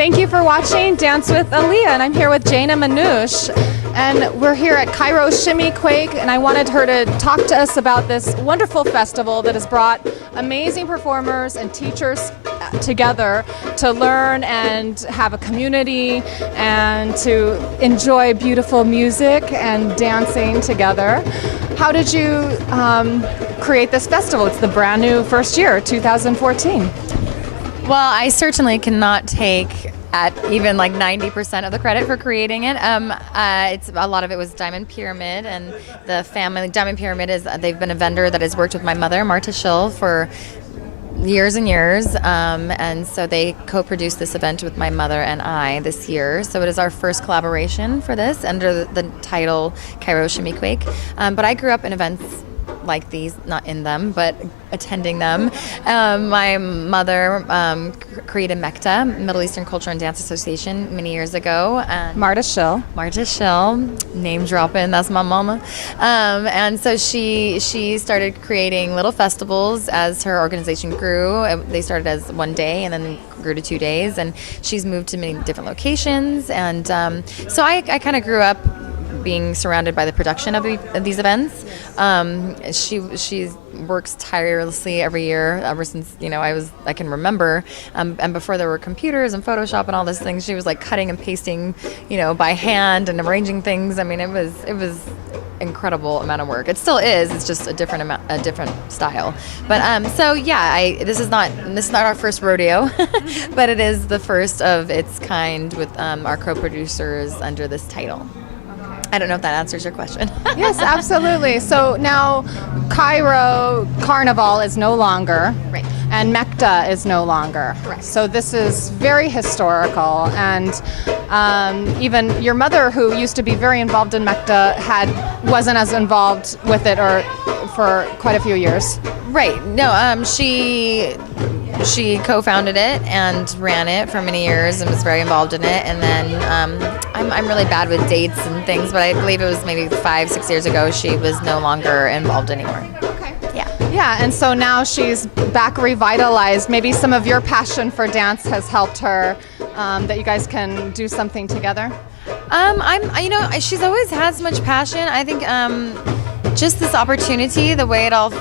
Thank you for watching Dance with Alia, and I'm here with Jayna Manoushe, and we're here at Cairo ShimmyQuake, and I wanted her to talk to us about this wonderful festival that has brought amazing performers and teachers together to learn and have a community and to enjoy beautiful music and dancing together. How did you create this festival? It's the brand new first year, 2014. Well, I certainly cannot take at even like 90% of the credit for creating it. It's a lot of it was Diamond Pyramid, and the family Diamond Pyramid they've been a vendor that has worked with my mother, Marta Schill, for years and years, and so they co-produced this event with my mother and I this year. So it is our first collaboration for this under the title Cairo ShimmyQuake. But I grew up in events like these, not in them, but attending them. My mother created MECTA, Middle Eastern Culture and Dance Association, many years ago. And Marta Schill, name dropping, that's my mama. And so she started creating little festivals as her organization grew. They started as one day and then grew to 2 days, and she's moved to many different locations. And so I kind of grew up being surrounded by the production of these events. She works tirelessly every year, ever since I can remember. And before there were computers and Photoshop and all those things, she was like cutting and pasting, by hand and arranging things. I mean, it was incredible amount of work. It still is. It's just a different style. But this is not our first rodeo, but it is the first of its kind with our co-producers under this title. I don't know if that answers your question. Yes, absolutely. So now Cairo Carnival is no longer, right, and MECTA is no longer. Right. So this is very historical, and even your mother, who used to be very involved in MECTA, wasn't as involved with it or for quite a few years. Right. No, she co-founded it and ran it for many years and was very involved in it. And then I'm really bad with dates and things, but I believe it was maybe 5-6 years ago she was no longer involved anymore. Okay. Yeah. Yeah, and so now she's back revitalized. Maybe some of your passion for dance has helped her, that you guys can do something together. She's always had so much passion. I think just this opportunity, the way it all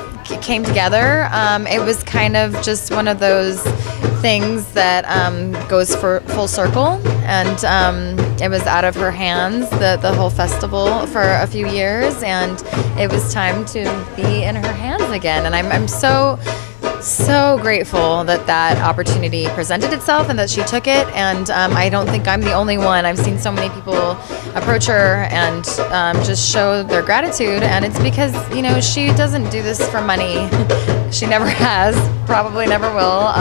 came together, it was kind of just one of those things that goes for full circle, and it was out of her hands, the whole festival, for a few years, and it was time to be in her hands again. And I'm so grateful that opportunity presented itself and that she took it. And I don't think I'm the only one. I've seen so many people approach her and just show their gratitude, and it's because she doesn't do this for money. She never has, probably never will.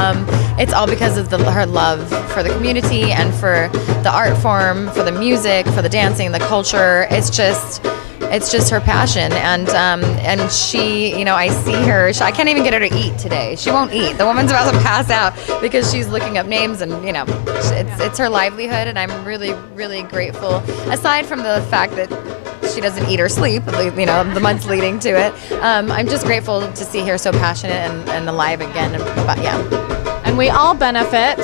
It's all because of her love for the community and for the art form, for the music, for the dancing, the culture. It's just her passion, and she, I see her. I can't even get her to eat today. She won't eat. The woman's about to pass out because she's looking up names, and it's her livelihood, and I'm really, really grateful. Aside from the fact that she doesn't eat or sleep, the months leading to it, I'm just grateful to see her so passionate and alive again. But yeah. And we all benefit.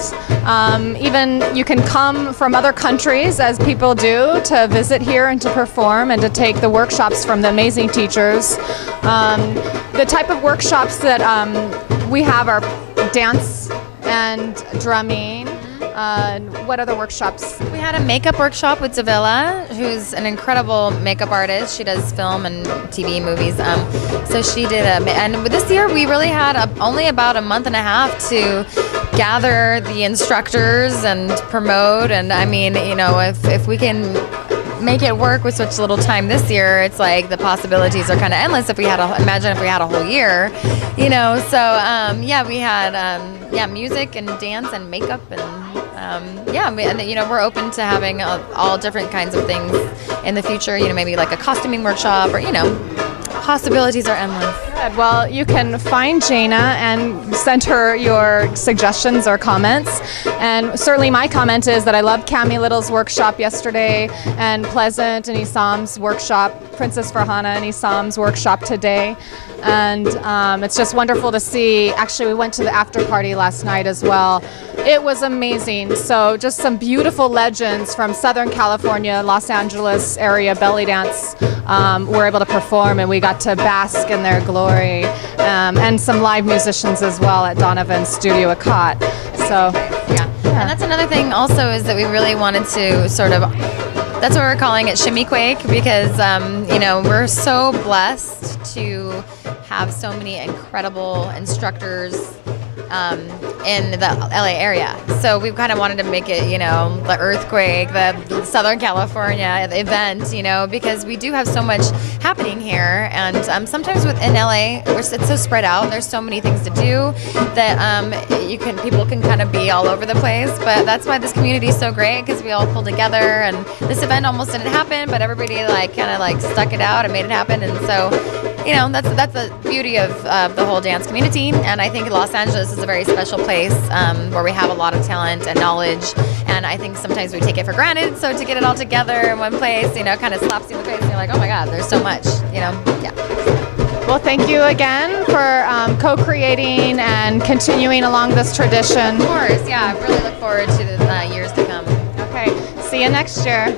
Even you can come from other countries, as people do, to visit here and to perform and to take the workshops from the amazing teachers. The type of workshops that we have are dance and drumming. What other workshops? We had a makeup workshop with Davila, who's an incredible makeup artist. She does film and TV movies. So she did and this year we really had only about a month and a half to gather the instructors and promote. And I mean, if we can make it work with such little time this year, it's like the possibilities are kind of endless. Imagine if we had a whole year, So we had music and dance and makeup and we're open to having all different kinds of things in the future. Maybe like a costuming workshop, or possibilities are endless. Good. Well, you can find Jayna and send her your suggestions or comments. And certainly my comment is that I loved Cami Little's workshop yesterday, and Pleasant and Isam's workshop, Princess Farhana and Isam's workshop today. and it's just wonderful to see. Actually, we went to the after party last night as well. It was amazing. So just some beautiful legends from Southern California, Los Angeles area belly dance were able to perform, and we got to bask in their glory, and some live musicians as well at Donovan's studio at Cot. So yeah. And that's another thing also, is that we really wanted to sort of, that's what we're calling it, ShimmyQuake, because you know, we're so blessed to have so many incredible instructors in the LA area. So we kind of wanted to make it, you know, the earthquake, the Southern California event, you know, because we do have so much happening here. And sometimes within LA, it's so spread out. There's so many things to do that people can kind of be all over the place. But that's why this community is so great, because we all pull together. And this event almost didn't happen, but everybody kind of stuck it out and made it happen. And so, you know, that's the beauty of the whole dance community. And I think Los Angeles is a very special place where we have a lot of talent and knowledge. And I think sometimes we take it for granted. So to get it all together in one place, you know, kind of slaps you in the face and you're like, oh my God, there's so much, you know, yeah. Well, thank you again for co-creating and continuing along this tradition. Of course, yeah. I really look forward to the years to come. Okay, see you next year.